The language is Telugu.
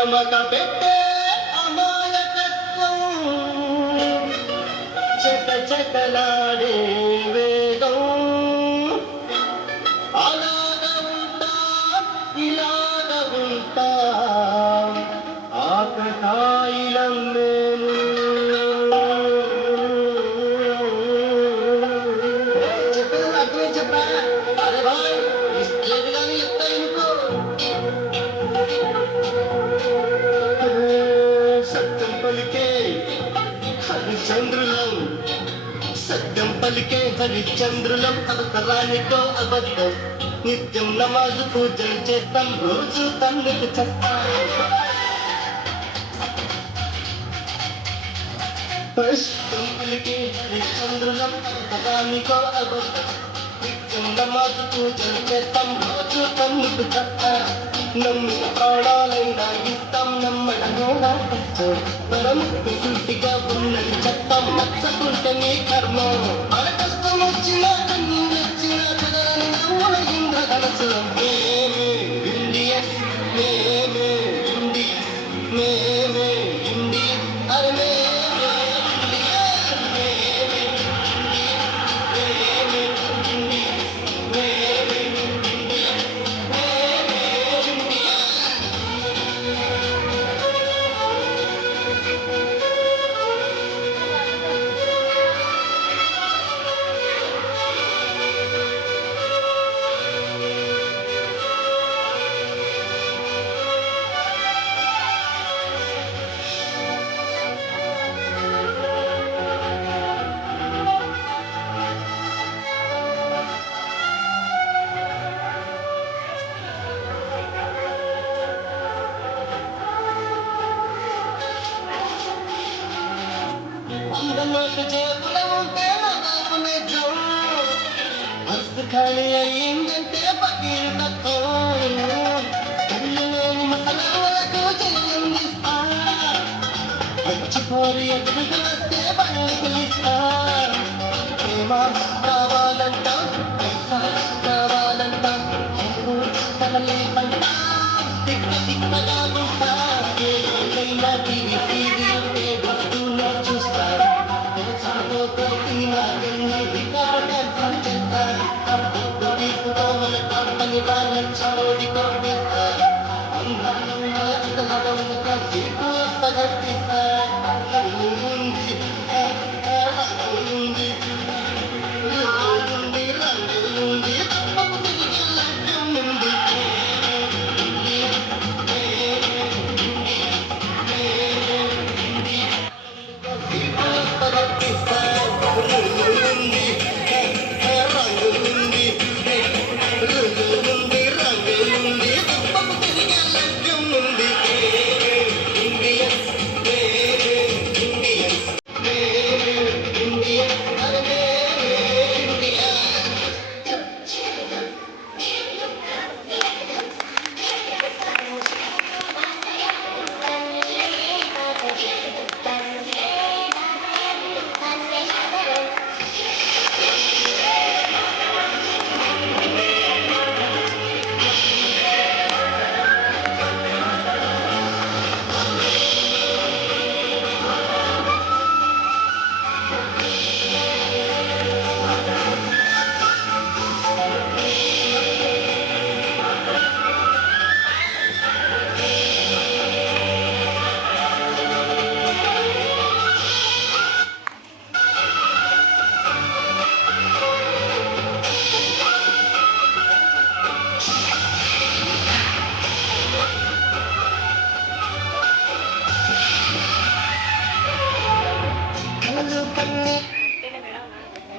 తికమక పెట్టే అమాయకత్వం చక చకలాడే వేగం అలాగ ఉంటా ఇలాగ ఉంటా ఆకతాయిలం మేము చెప్పేది అర్థమే చెప్పా అరే భాయ్ ఇస్తలేదు కానీ ఇస్తా ఇంకో సత్యం పలికే హరిచంద్రులం సత్యం పలికే హరిచంద్రులం అవసరానికో అబద్ధం నిత్యం నమాజు పూజలు చేస్తాం రోజు తండ్రికి చెప్తాం సత్యం పలికే హరిచంద్రులం అవసరానికో అబద్ధం నిత్యం నమాజు పూజలు చేస్తాం రోజు తండ్రికి చెప్తాం నమ్మిన ప్రాణాలైనా ఇస్తాం నమ్మడంగా పరం సూటిగా ఉన్నది చట్టం నచ్చకుంటే నీ కర్మ మన కష్టం వచ్చినా కన్నీ వచ్చినా చదవని నవ్వుల ఇంద్రధనసులం మేమే ఇండియన్ మేమే ఇండియన్ మేమే ఇండియన్ అరే మేమే ఇండియన్ మేమే ఇండియన్ మేమే ఇండియన్ మేమే ఇండియన్ మేమే ఇండియన్ అందనోటి చేతుల ఉంటే నాకు నిజం హస్తు ఖాళీ అయ్యిందంటే పకీరు తత్వం కళ్ళు లేని మసలవలకు చెయ్యందిస్తా మర్చిపోరి ఎదురుగా వస్తే పళ్ళు పిలుస్తా ప్రేమ కావాలంట పైసా కావాలంట తనలే పంట తిక్క తిక్కగా ఉంటా ఏదైనా